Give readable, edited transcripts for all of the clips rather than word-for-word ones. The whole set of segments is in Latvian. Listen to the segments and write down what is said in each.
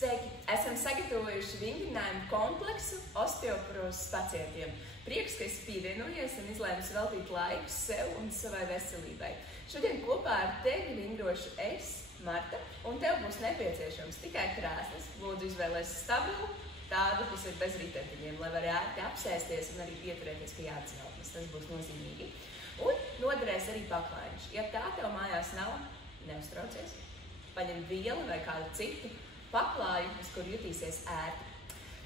Sveiki! Esam sagatavojuši vingrinājumu kompleksu osteoporozes pacientiem. Prieks, ka esi pievienojies un izlēmis veltīt laiku sev un savai veselībai. Šodien kopā ar tevi vingrošu es, Marta, un tev būs nepieciešams tikai krēsls. Lūdzu, izvēlēsies stabilu, tādu, kas ir bez ritentiņiem, lai var ērti apsēsties un arī pieturēties pie atceltnes. Tas būs nozīmīgi. Un noderēs arī paklājiņš. Ja tā tev mājās nav, neuztraucies. Paņem vielu vai kādu citu paklāju, uz kuru jutīsies ērti.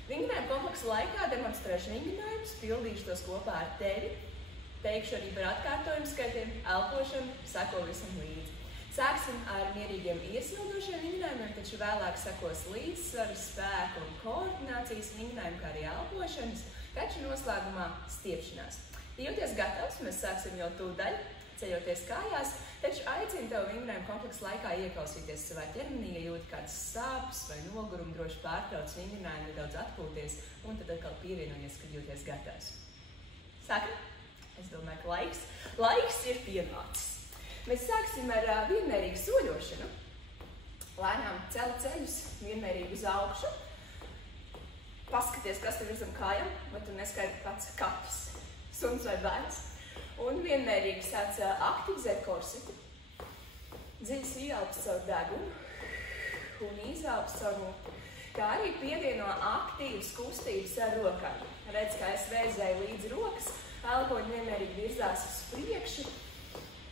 Vingrinājuma kompleksa laikā demonstrēšu vingrinājumus, pildīšu tos kopā ar tevi, teikšu arī par atkārtojumu skaitiem, elpošanu, seko visam līdzi. Sāksim ar mierīgiem iesildošiem vingrinājumiem, taču vēlāk sekos līdzsvaru, spēku un koordinācijas vingrinājumu, kā arī elpošanas, taču noslēgumā stiepšanās. Ja jūties gatavs, mēs sāksim jau tūdaļ, ceļoties kājās, taču aicinu tev vingrinājuma kompleksa laikā ieklausīties savā ķermenī, ja jūti kādas sāpes vai nogurumu, droši pārtrauc vingrinājumu, nedaudz atpūties un tad atkal pievienojies, kad jūties gatavs. Sākam? Es domāju, ka laiks ir pienācis. Mēs sāksim ar vienmērīgu soļošanu. Lēnām celt ceļus, vienmērīgi uz augšu. Paskaties, kas tev ir zem kājām, vai tu neskaidri pats katrs, suns vai bērns. Un vienmērīgi sāc aktivizēt korsetu. Dziļas ieelpas caur degunu un izelpas caur muti. Kā arī pievieno aktīvas kustības ar rokām. Redz, kā es vēzēju līdz rokas, elpoņi vienmērīgi virzās uz priekšu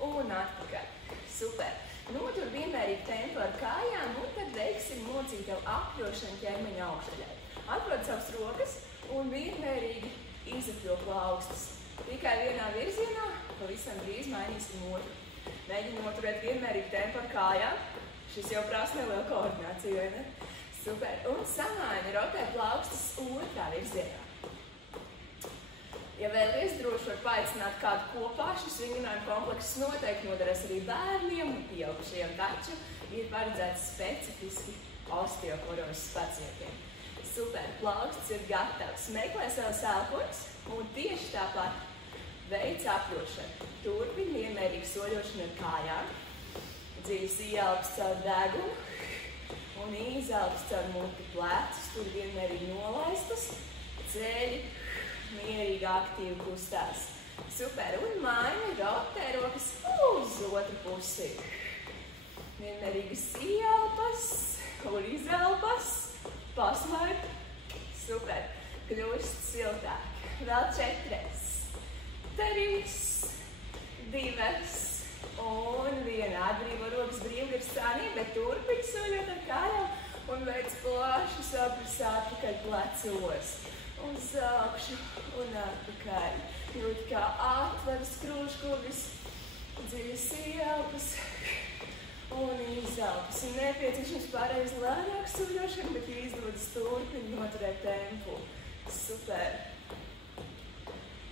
un atpakaļ. Super! Notur vienmērīgi tempu ar kājām un tad veiksim mocītavu apļošanu ķermeņa augšdaļai. Atprot savas rokas un vienmērīgi izapļo plaukstas. Tikai vienā virzienā, pavisam drīz mainīsim otru. Mēģini noturēt vienmērīgi tempu ar kājām. Šis jau prasa nelielu koordināciju, vai ne? Super! Un samaini rotē plaukstas otrā virzienā. Ja vēlies, droši var paaicināt kādu kopā, šis vingrinājuma komplekss noteikti noderēs arī bērniem un pieaugušajiem, taču ir paredzēts specifiski osteoporozes pacientiem. Super! Plaukstas ir gatavs. Meklē savas elpoņas un tieši tāpat veic apļošanu. Turpini vienmērīgi soļošanu ar kājām. Dziļas ieelpas caur degunu un izelpas caur muti, plecus, tur vienmērīgi nolaistas, ceļi mierīgi aktīvi kustās. Super! Un maini rotē rokas uz otru pusi. Vienmērīgas ieelpas un izelpas. Paslēp. Super! Kļūst siltāk. Vēl 4, 3, 2 un 1. Atbrīvo rokas brīvgaras stānī, bet turpini soļot ar kājām un veic plašu sapras atpakaļ plecos. Uz augšu un atpakaļ. Jūt, kā atveras krūškurvis, dziļas ieelpas un izelpas. Ir nepieciešams pārējais lēnāk soļošana, bet ja izdodas turpini noturēt tempu. Super!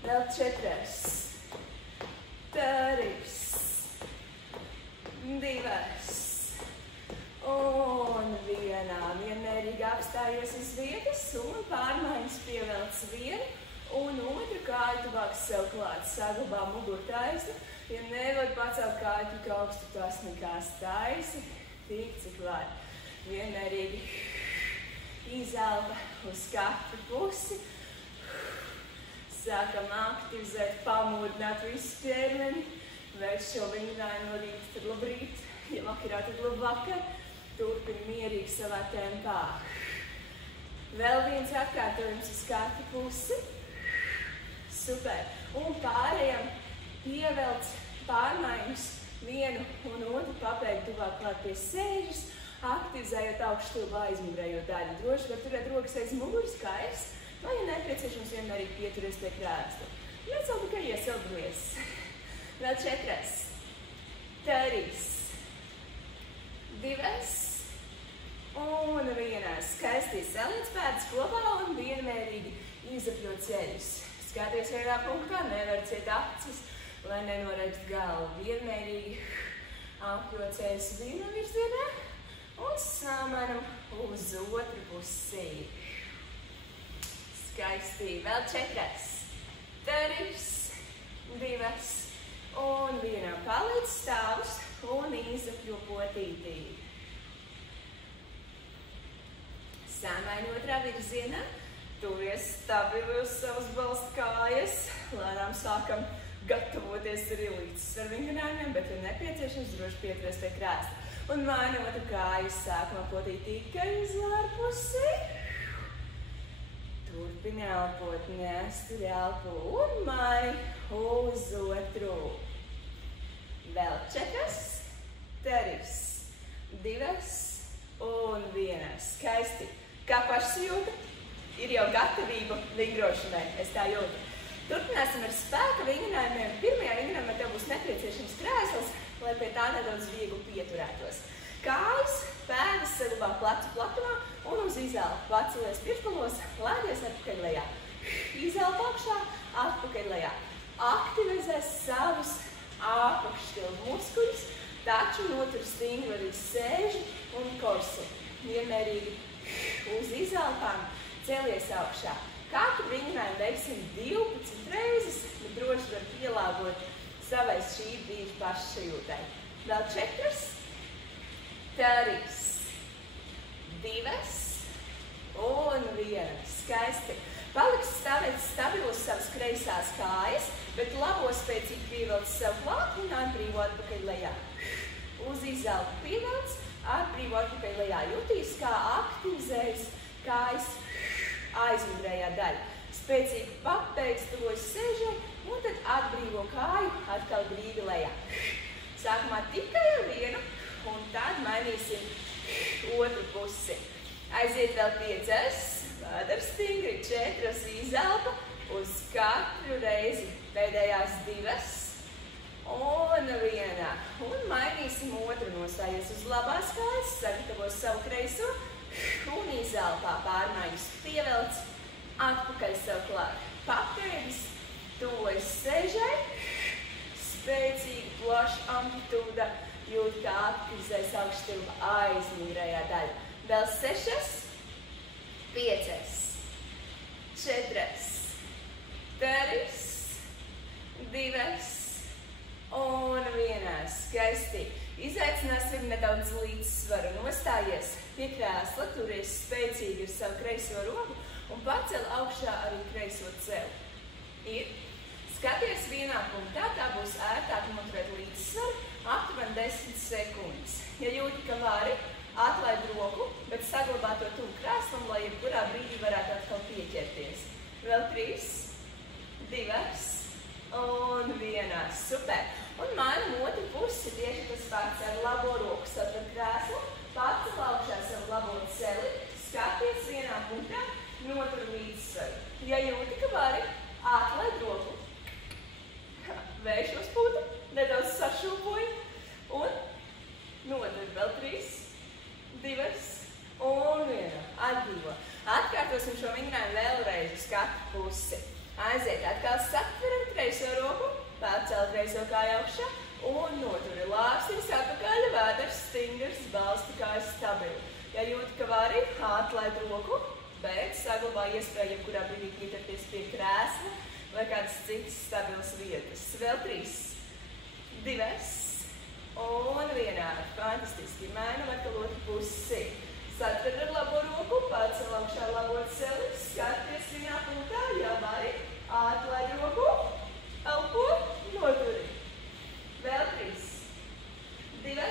Vēl 4, 3, 2 un 1. Vienmērīgi apstājies uz vietas un pārmaiņas pievelc vienu un otru kāju tuvāk sev klāt. Saglabā muguru taisnu. Ja nevar pacelt kāju tik augstu, tas nekās taisi, tik cik var. Vienmērīgi izelpa uz katru pusi. Sākam aktivizēt, pamodināt visu ķermeni. Veic šo vingrinājumu no rīta, tad labrīt. Ja vakarā, tad labvakar. Turpini mierīgi savā tempā. Vēl viens atkārtojums uz katru pusi. Super! Un pārējām pievelc pārmaiņas vienu un otru pabeigt tuvāk klāt pie sēžas, aktivizējot augšstūbu aizmugurējo daļu. Droši var turēt rokas aiz muguras, kairs, vai ja nepieciešams vienmērīgi pieturies pie krēsla. Mēs vēl tikai iesildamies. Vēl 4, 3, 2 un 1. Skaisti saliec pēdas kopā un vienmērīgi izapļo ceļus. Skaties vienā punktā, nevar ciet acis, lai nenorakst galvu. Vienmērīgi apļo ceļus vienā virzienā un samanam uz otru pusi. Skaisti. Vēl 4, 3, 2 un 1. Paliec stāvus un izapļo potītī. Sēmaini otrā virzienā. Turies stabili uz savas balstu kājas. Lēnām sākam gatavoties arī līdzsvaru vingrinājumiem, bet, ja nepieciešams, droši pieturies pie krēsla. Un mainot kājas, sākam apotīt tikai uz ārpusi. Turpini elpot, nestur elpo un maini uz otru. Vēl 4, 3, 2 un 1. Skaisti. Kā pašsajūta? Ir jau gatavība vingrošanai, es tā jūtu. Turpināsim ar spēka vingrinājumiem. Pirmajā vingrinājumā tev būs nepieciešams krēsls, lai pie tā nedaudz viegli pieturētos. Kājas, pēdas saglabā plecu platumā un uz izelpu. Pacelies pirkpalos, lēdies atpakaļ lejā. Izelpu augšā, atpakaļ lejā. Aktivizēs savus apakšstilbu muskuļus, taču notur stingri arī sēži un korsu. Vienmērīgi uz izelpām celies augšā. Katru vingrinājumu veiksim 12 reizes, bet droši var pielāgot savai šī brīža pašsajūtai. Vēl 4, 3, 2 un 1. Skaisti. Paliksi stāvēt stabilos savas kreisās kājas, bet labo spēcīgi pievelc sev klāt un atbrīvo atpakaļ lejā. Uz izelpu pievelc, atbrīvo atpakaļ lejā. Jutīs, kā aktivizējas kājas aizmugurējā daļa. Spēcīgi pabeidz tuvojas sēžam un tad atbrīvo kāju atkal brīvi lejā. Sākumā tikai ar vienu un tad mainīsim otru pusi. Aiziet vēl 5, vēders stingri, 4 izelpa uz katru reizi. Pēdējās 2 un 1. Un mainīsim otru, nostājies uz labās kājas, sagatavos savu kreiso un izelpā pārmaiņas pievelc, atpakaļ sev klāt. Papēdis, tuvojas sēžai, spēcīgi plaša amplitūda, jūt, kā aktivizēs augšstilba aizmugurējā daļa. Vēl 6, 5, 4, 3, 2 un 1. Skaisti. Izaicināsim nedaudz līdzsvaru. Nostājies pie krēsla, turies spēcīgi ar savu kreiso roku un pacel augšā arī kreiso celi. Ir. Skaties vienā punktā, tā būs ērtāk noturēt līdzsvaru, aptuveni 10 sekundes. Ja jūti, ka vari, atlaid roku, bet saglabā to tuvu krēslam, lai jebkurā brīdī varētu atkal pieķerties. Vēl 3, 2 un 1. Super! Un mainam otru pusi tieši tas pats ar labo roku. Satver krēslu, pacel augšā savu labo celi, skaties vienā punktā, notur līdzsvaru. Ja jūti, ka vari, atlaid roku. Vērš uz putu, nedaudz sašūpoji un notur vēl 3, 2 un 1. Atbrīvo. Atkārtosim šo vingrinājumu vēlreiz uz katru pusi. Aiziet, atkal satveram kreiso roku, pacel kreiso kāju augšā un noturi. Lāpstiņas atpakaļ, vēders stingrs, balsta kājas stabili. Ja jūti, ka vari, atlaid roku, bet saglabā iespēju jebkurā brīdī pieķerties pie krēsla vai kādas citas stabilas vietas. Vēl 3, 2 un 1. Fantastiski. Mainam atkal otru pusi. Satver ar labo roku, pacel augšā labo celi, skaties vienā punktā, ja vari, atlaid roku, elpo, noturi. Vēl 3, 2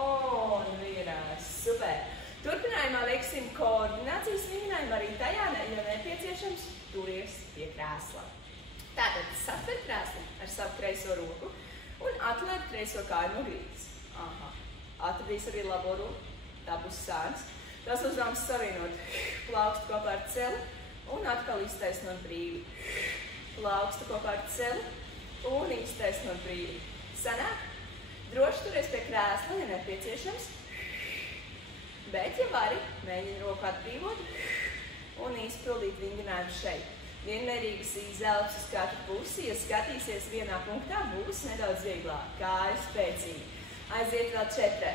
un 1. Super. Turpinājumā veiksim koordinācijas vingrinājumu arī tajā, ja nepieciešams, turies pie krēsla. Tātad satver krēslu ar savu kreiso roku un atlaid kreiso kāju no grīdas. Atradīs arī labo roku, tā būs sāns. Tas uzdevums savienot plaukstu kopā ar celi un atkal iztaisnot brīvi. Plaukstu kopā ar celi un iztaisnot brīvi. Sanāk? Droši turies pie krēsla, ja nepieciešams. Bet, ja vari, mēģini roku atbrīvot un izpildīt vingrinājumu šeit. Vienmērīgas izelpas uz katru pusi, ja skatīsies vienā punktā, būs nedaudz vieglāk. Kāja spēcīgi. Aiziet vēl 4,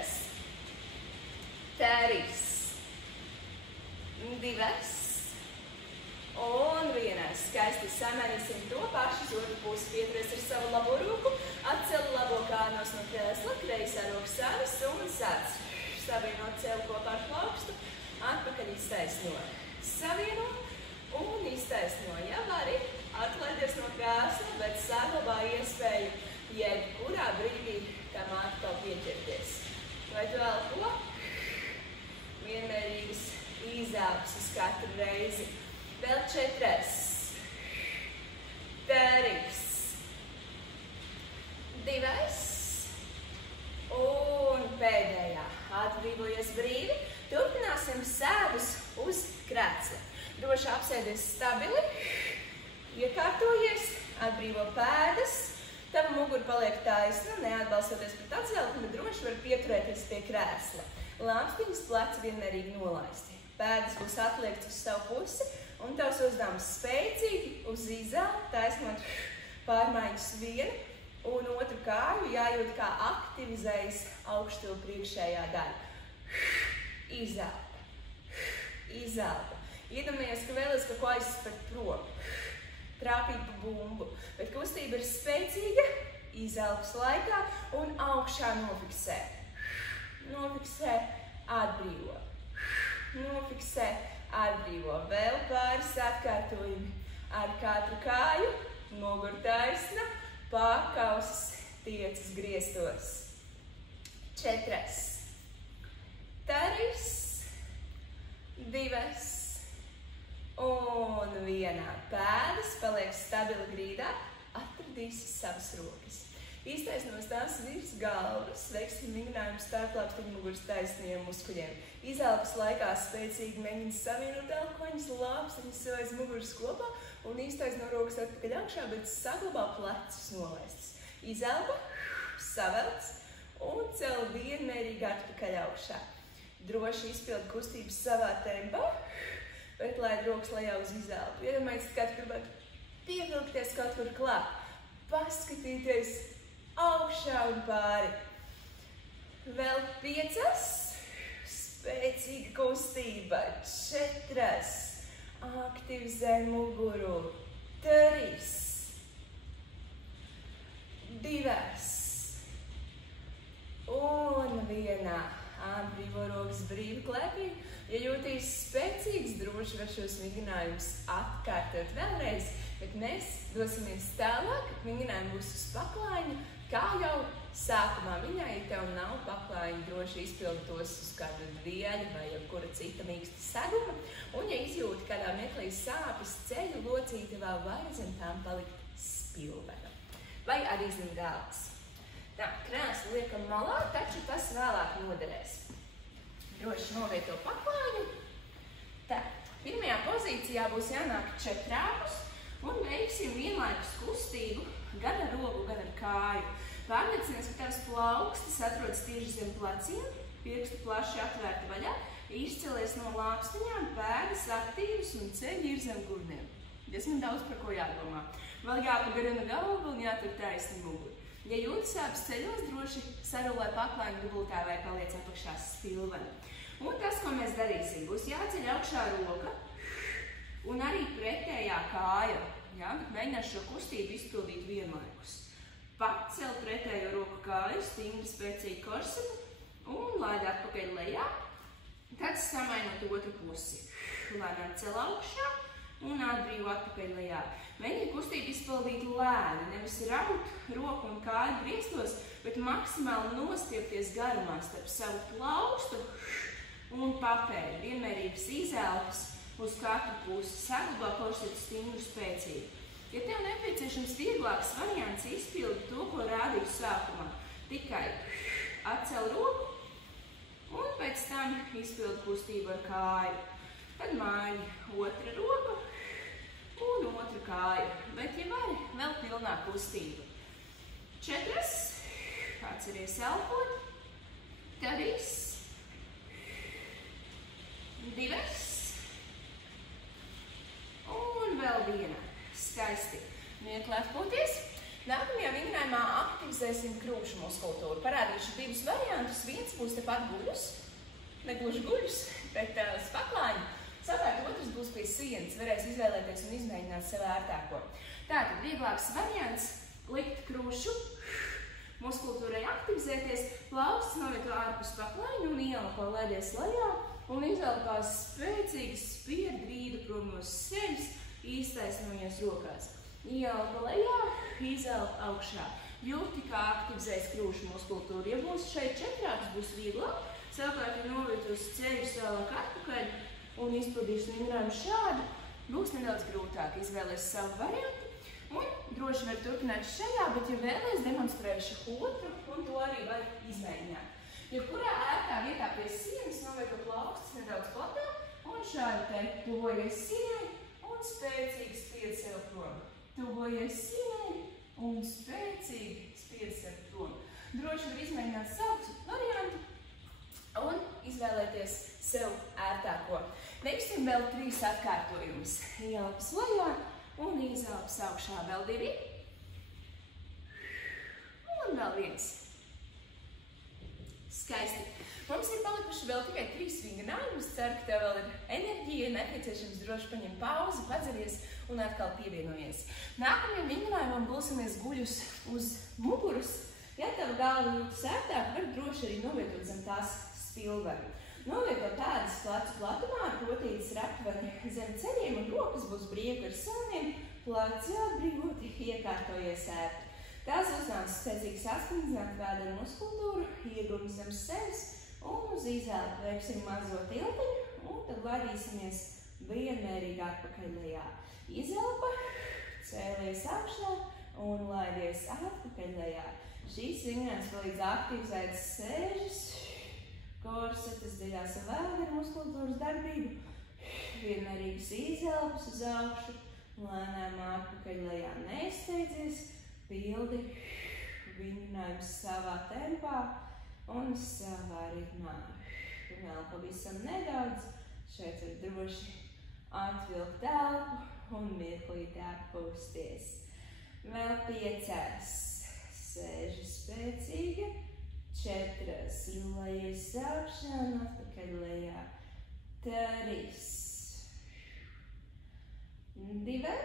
3, 2 un 1. Skaisti samainīsim to pašu uz otru pusi. Pieturies ar savu labo roku, atceli labo kānos no krēsla, kreisā roka savas un sāc. Savienot celi kopā ar plaukstu, atpakaļ iztaisno savieno un iztaisno. Ja vari, atlaidies no krēsla, bet saglabā iespēju jebkurā brīdī tam atkal pieķerties. Vai tu vēl ko? Vienmērīgas izelpses katru reizi. Vēl 4. 3. 2. Un pēdējā. Atbrīvojies brīvi. Turpināsim sēdus uz krēsla. Droši apsēdies stabili. Iekārtojies. Atbrīvo pēdas. Tava mugura paliek taisna, neatbalstoties pret atzeltni, bet droši var pieturēties pie krēsla. Lāpstiņas pleci vienmērīgi nolaisti. Pēdas būs atliekts uz savu pusi, un tavs uzdevums spēcīgi uz izelpu, taisnot pārmaiņas vienu, un otru kāju jājūt, kā aktivizējas augšstila priekšējā daļa. Izelpa. Izelpa. Iedomājies, ka vēlies kaut ko aizspērt prom. Trāpīt pa bumbu, bet kustība ir spēcīga, izelpas laikā un augšā nofiksē. Nofiksē, atbrīvo. Nofiksē, atbrīvo. Vēl pāris atkārtojumi. Ar katru kāju, mugura taisna, pakausis tiecas griestos. 4. 3. 2. Un 1. Pēdas paliek stabili grīdā, atradīsi savas rokas. Iztaisnos tās virs galvas, veiksim vingrinājumu starplāpstiņu muguras taisnajiem muskuļiem. Izelpas laikā spēcīgi mēģini savienot elkoņus, lāpstiņus sev aiz muguras kopā un iztaisno rokas atpakaļ augšā, bet saglabā plecus nolaistus. Izelpa, savelc un cel vienmērīgi atpakaļ augšā. Droši izpildi kustības savā tempā, bet laid rokas lejā uz izelpu. Iedomājies, kā tu gribētu pievilkties kaut kur klāt, paskatīties augšā un pāri. Vēl 5. Spēcīga kustība. 4. Aktivizē muguru. 3. 2. Un 1. Atbrīvo rokas brīvi klēpīgi. Ja jūtīs spēcīgs, droši var šos vingrinājumus atkārtot vēlreiz, bet mēs dosimies tālāk. Vingrinājumi būs uz paklājiņu, kā jau sākumā viņai, ja tev nav paklājiņu, droši izpildi tos uz kādu dvieļu vai jebkura cita mīksta seguma. Un ja izjūti kādā meklī sāpes, ceļu locīti vēl var zem tām palikt spilvena. Vai arī zem gāles. Tā, krēslu liekam malā, taču tas vēlāk noderēs. Droši novieto paklāju. Tā, pirmajā pozīcijā būs jānāk četrāpus un veiksim vienlaikus kustību gan ar roku, gan ar kāju. Pārliecinies, ka tavs plaukstas atrodas tieši zem pleciem, pirksti plaši atvērti vaļā, izcelies no lāpstiņām, pēdas aktīvas un ceļi ir zem gurniem. Diezgan daudz par ko jādomā. Vēl jāpagarina galva un jātur taisni muguru. Ja jūtas sāpes ceļos, droši sarulē paklājiņu dubultā vai paliec apakšā spilvena. Un tas, ko mēs darīsim, būs jāceļ augšā roka un arī pretējā kāja. Jā, bet mēģinās šo kustību izpildīt vienlaikus. Pacel pretējo roku kāju, stingri spēcīgi korseti un laid atpakaļ lejā. Tad samainot otru pusi. Lēnām cel augšā un atbrīvo atpakaļ lejā. Mēģini kustību izpildīt lēni, nevis raut roku un kāju griestos, bet maksimāli nostiepties garumā starp savu plaukstu un papēdi. Vienmērības izelpas uz katru pusi, saglabā korseti stingru spēcīgi. Ja tev nepieciešams vieglāks variants, izpildi to, ko rādīju sākumā. Tikai atcel roku un pēc tam izpildi kustību ar kāju. Tad māji otra roka un otra kāja. Bet, ja vari, vēl pilnā kustība. 4. Atceries elpot. 3. 2. Un vēl 1. Skaisti. Ieklēpoties. Nākamajā vingrinājumā aktivizēsim krūšu muskultūru. Parādīšu 2 variantus. Viens būs tepat guļus. Negluži guļus, bet paklājiņu. Savukārt otrs būs pie sienas. Varēs izvēlēties un izmēģināt sev ērtāko. Tātad vieglāks variants likt krūšu muskultūrai aktivizēties. Plaustas novieto ārpus paklājiņu un ielako lēdies lejā. un izelpās spēcīgi spied grīdu prom no sevis, iztaisnojies rokās. Ieelpa lejā, izelpa augšā. Jūti, kā aktivizēs krūšu muskultūru. Ja būs šeit četrāks, būs vieglāk. Savukārt, ja novietos ceļus vēlāk atpakaļ un izpildīs vingrājumu šādi, būs nedaudz grūtāk. Izvēlēs savu variantu un droši var turpināt šajā, bet ja vēlēs demonstrēšu otru un to arī var izmēģināt. Jebkurā ērtā vietā pie sienas novieto plaukstas nedaudz platāk un šādi te tuvojies sienai un spēcīgi spied sev prom. Tuvojies sienai un spēcīgi spied sev prom. Droši var izmēģināt savu variantu un izvēlēties sev ērtāko. Veiksim vēl 3 atkārtojumus. Ieelpas lejā un izelpas augšā. Vēl 2. Un vēl 1. Skaisti. Mums ir palikuši vēl tikai 3 vingrinājumi. Es ceru, ka tev vēl ir enerģija, nepieciešams droši paņem pauzi, padzeries un atkal pievienojies. Nākamajam vingrinājumam gulsimies guļus uz muguras. Ja tev galva jūtas ērtāk, var droši arī novietot zem tās spilveni. Novietot tādas plecu platumā, rotītes ir aptuveni zem ceļiem un rokas būs brieku ar salniem, pleci atbrīvoti, iekārtojies ērti. Tās uzdevums spēcīgi sastindzināt vēdera muskultūru, iegumi zem sevis un uz izelpu veiksim mazo tiltiņu un tad laidīsimies vienmērīgi atpakaļ lejā. Izelpa, cēlies augšā un laidies atpakaļ lejā. Šīs vingrinājums palīdz aktivizēt sēžas, korsetes, dziļās vēdera muskultūras darbību, vienmērīgas izelpas uz augšu, lēnām atpakaļ lejā. Neizsteidzies, pildi vingrinājums savā tempā un savā ritmā. Vēl pavisam nedaudz. Šeit var droši atvilkt telpu un mirklīti atpūsties. Vēl 5. Sēži spēcīgi. 4. Rulējies augšā un atpakaļ lejā. 3. 2.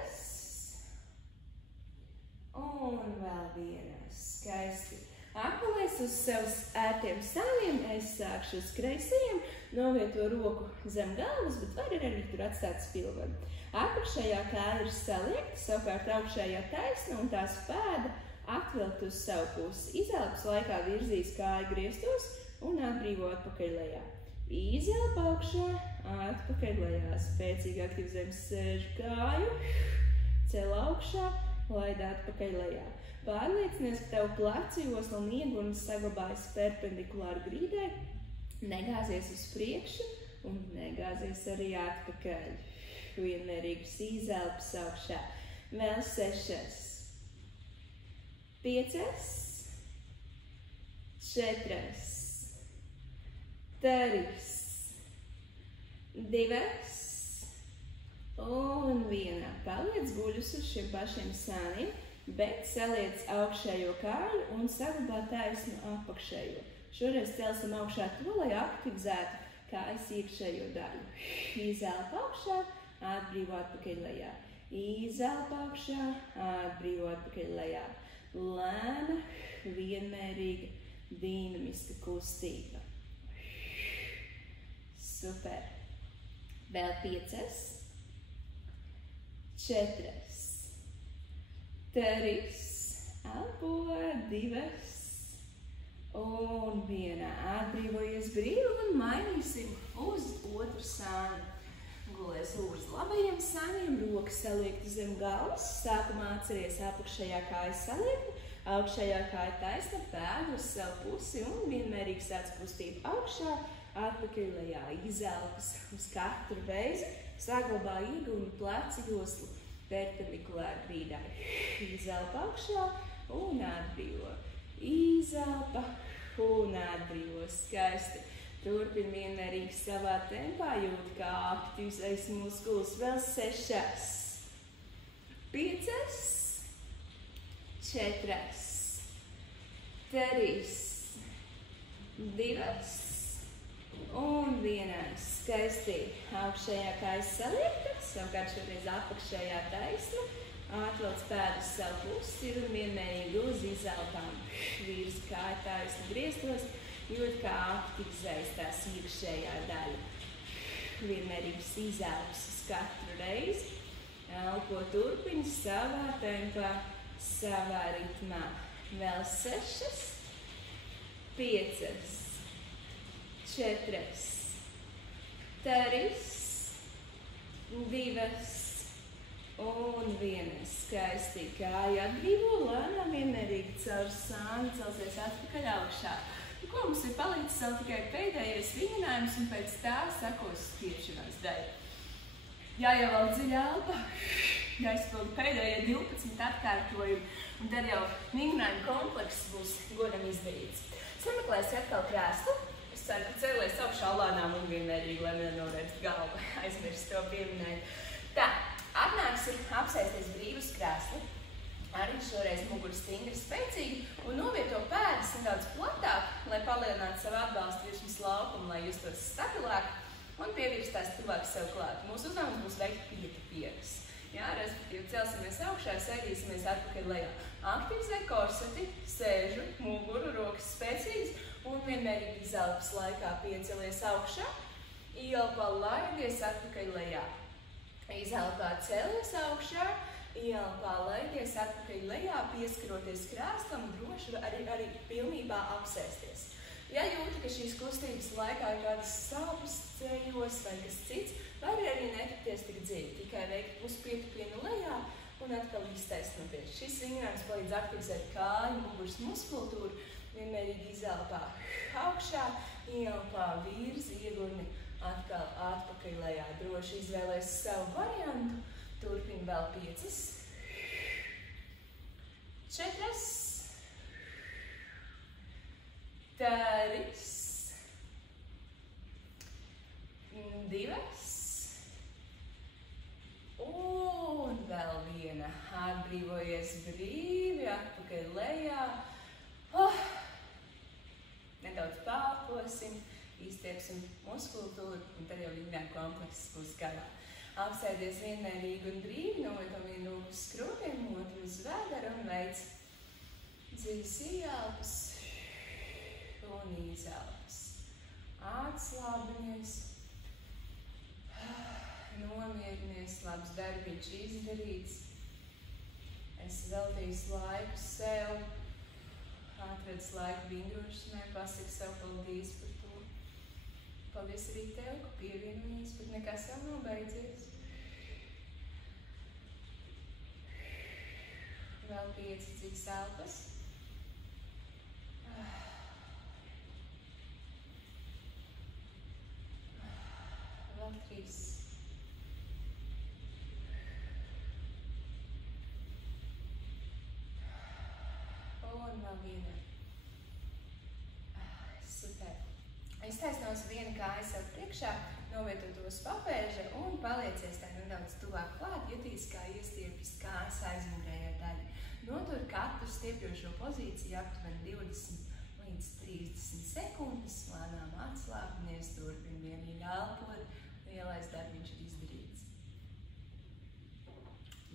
Un vēl 1. Skaisti. Apelies uz savus ērtiem sāniem. Es sākšu uz kreisajiem. Novieto roku zem galvas, bet var arī tur atstāt spilveni. Apakšējā kāja ir saliekta, savukārt augšējā taisna un tās pēda atvilkt uz savu pusi. Izelpas laikā virzīs kāju griestos un atbrīvo atpakaļ lejā. Izelpa augšā, atpakaļ lejā. Spēcīgi aktivizējam sēžu kāju, cel augšā, laid atpakaļ lejā. Pārliecinies, ka tev plecu josla un iegunis saglabājas perpendikulāri grīdai, negāzies uz priekšu un negāzies arī atpakaļ. Vienmērīgas izelpas augšā. Vēl 6. 5. 4. 3. 2. Un 1. Paliec guļus uz šiem pašiem sāniem, bet saliec augšējo kāju un saglabā taisnu apakšējo. Šoreiz celsim augšā to, lai aktivizētu kājas iekšējo daļu. Izelpa augšā, atbrīvo atpakaļ lejā. Izelpa augšā, atbrīvo atpakaļ lejā. Lēna, vienmērīga, dinamiska kustība. Super. Vēl 5. 4. 3. Elpo, 2. Un 1. Atbrīvojies brīvi un mainīsim uz otru sāni. Gulies uz labajiem sāniem, rokas saliekti zem galvas. Sākumā atceries apakšējā kāja saliekta, augšējā kāja taisna, pēdu uz savu pusi un vienmērīgi sāc kustību augšā, atpakaļ lejā. Izelpas uz katru reizi, saglabā iegumi pleci joslu perpendikulāri grīdai. Izelpa augšā un atbrīvo. Izelpa un atbrīvo. Skaisti. Turpin vienmērīgi savā tempā, jūt, kā aktivizējas muskulis. Vēl 6. 5. 4. 3. 2. Un 1. Skaisti. Augšējā kājas saliekta, savukārt šoreiz apakšējā taisna. Atvelc pēdus savu pusi un vienmērīgi uz izelpām. Virzi kāja taisna griestos, jūt, kā aktivizējas tās iekšējā daļa. vienmērīgas izelpses katru reizi. Elpo turpini savā tempā, savā ritmā. Vēl 6, 5, 4, 3, 2 un 1. Skaisti kāju atbrīvo, lēnām vienmērīgi caur sāni celsies atpakaļ augšā. Ko mums ir palīdzis vēl tikai pēdējais vingrinājums un pēc tā sekos stiepšanās daļa. Jāievelk dziļa elpa, jāizpilda pēdējie 12 atkārtojumi, un tad jau vingrinājuma komplekss būs godam izdarīts. Sameklēsi atkal krēslu. Es ceru, ka cēlies augšā lēnām un vienmērīgi, lai nenorēdz galva, aizmirst to pieminēt. Tā, atnāksi apsēsties brīvi uz krēslu. Arī šoreiz muguru stingri spēcīgi un novieto pēdas nedaudz platāk, lai palielinātu savu atbalstu virsmas laukumu, lai justos stabilāk un pievirstās tuvāk sev klāt. Mūsu uzdevums būs veikt 5 piegas. Jā, respektīvi celsimies augšā, sēdīsimies atpakaļ lejā. Aktivizē korseti, sēžu, muguru, rokas spēcīgas un vienmērīgi izelpas laikā piecelies augšā. Ielpā laidies atpakaļ lejā. Izelpā celies augšā. Ielpā laidies atpakaļ lejā, pieskaroties krēslam, droši arī pilnībā apsēsties. Ja jūti, ka šīs kustības laikā ir kādas sāpes ceļos vai kas cits, var arī netikties tik dziļi, tikai veikt puspietupienu lejā un atkal iztaisnoties. Šis vingrinājums palīdz aktivizēt kāju, muguras muskultūru, vienmērīgi izelpā augšā, ielpā virzi, iegurni atkal atpakaļ lejā. Droši izvēlēs savu variantu, turpini vēl 5, 4, 3, 2 un vēl 1. Atbrīvojies brīvi, atpakaļ lejā. Nedaudz pāposim, izstiepsim muskultūru un tad jau vingrinājuma komplekss būs garā. Apsēdies vienmērīgi un brīvi, novieto vienu roku uz skrūviem, otru uz vēdera un veic dziļas ieelpas un izelpas. Atslābinies, nomierinies, labs darbiņš izdarīts. Esi veltījis laiku sev, atradis laiku vingrošanai, pasaki sev paldies par to. Paldies arī tev, ka pievienojies, bet nekas jau nav beidzies. Vēl 5 dziļas elpas. Vēl 3. Un vēl 1. Super. Iztaisnos vienu kāju sev priekšā, novieto to uz papēža un paliecies tā nedaudz tuvāk klāt, jutīs, kā iestiepjas kājas aizmugurējā daļa. Notur katru stiepjošo pozīciju aptuveni 20 līdz 30 sekundes, lēnām atslābinies, turpini vienīgi elpot, lielais darbiņš ir izdarīts.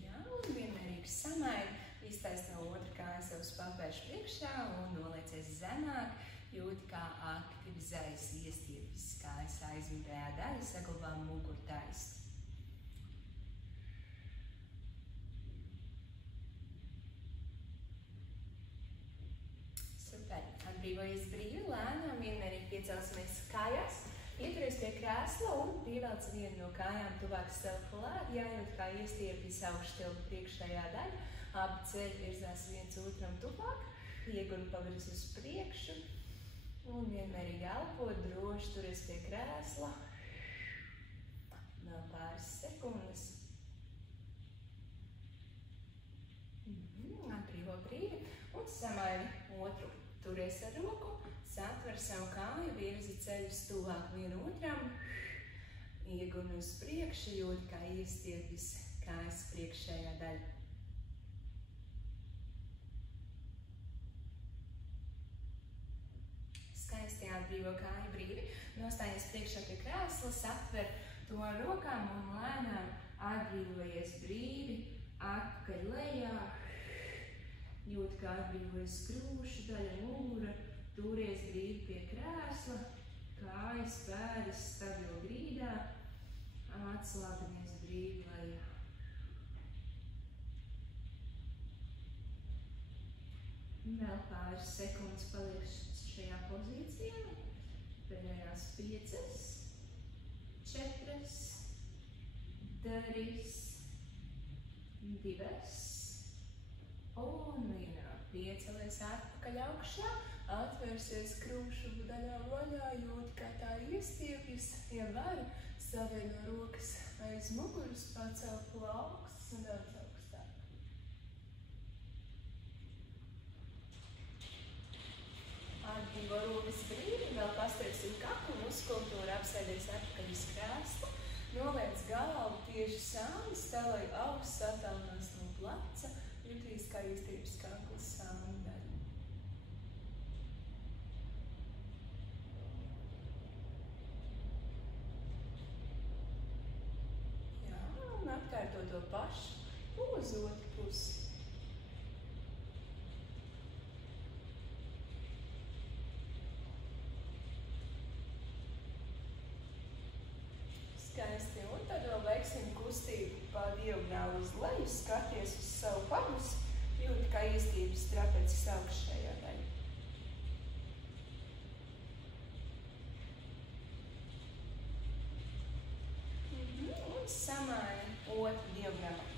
Jā, un vienmērīgi samaini, iztaisno otru kāju sev uz papēža priekšā un noliecies zemāk, jūti, kā aktivizējas iestiepjas kājas aizmugurējā daļa, saglabā muguru taisnu. Super. Atbrīvojies brīvi, lēnām, vienmērīgi piecelsimies kājās, ieturies pie krēsla un pievelc vienu no kājām tuvāk sev klāt, jājūt, kā iestiepjas augšstilpa priekšējā daļa, abi ceļi virzās viens otram tuvāk, ieguni pavirz uz priekšu un vienmērīgi elpot, droši turies pie krēsla. Vēl pāris sekundes. Atbrīvo brīvi un samaini otru. Turies ar roku, satver savu kāju, virzi ceļus tuvāk vienu otram, ieguni uz priekšu, jūti, kā iestiepjas kājas priekšējā daļa. Skaisti atbrīvo kāju brīvi, nostājies priekšā pie krēsla, satver to ar rokām un lēnām atbrīvojies brīvi, atpakaļ lejā. Jūt, kā atbrīvojas skrūšu daļa, mugura, turies brīvi pie krēsla, kājas, pēdas stabili grīdā, Atslāgamies brīvi lejā. Vēl pāris sekundes paliek šajā pozīcijā. Pēdējās 5, 4, 3, 2 un 1. Piecelies atpakaļ augšā, atvērsies krūšu daļā vaļā, jūti, kā tā iestiepjas. Ja var, savieno rokas aiz muguras, pacelt plaukstas un daudz augstāk. Atbrīvo rokas brīvi, vēl pastiepsim kaklu muskultūru, apsēdies atpakaļ uz krēsla, noliec galvu tieši sānis, tā lai auss attālinās no pleca, jutīs kā īstības kaklas sāni daļa. Jā, un atkārto to pašu uz otru pusi. Skaisti, un tad vēl veiksim kustību pa diagonāli uz leju, skaties uz savu pamusi, jūti kā īstības trapecis augšējā daļa. Un samāja otru diagonāli.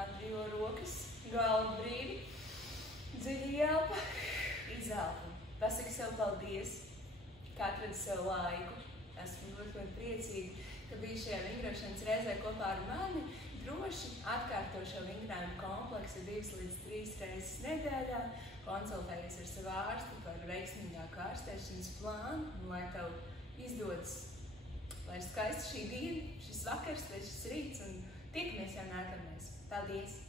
Atbrīvo rokas, galvu brīvi. Dziļi ielpa, izelpa. Pasaki sev paldies, ka atradi sev laiku. Esmu ļoti priecīga, ka biji šajā vingrošanas reizē kopā ar mani. Droši atkārto šo vingrinājumu kompleksu 2 līdz 3 reizes nedēļā. Konsultējies ar savu ārstu par veiksmīgāku ārstēšanas plānu, un lai tev izdodas, lai ir skaista šī diena, šis vakars vai šis rīts, un tikamies jau nākamreiz. Paldies!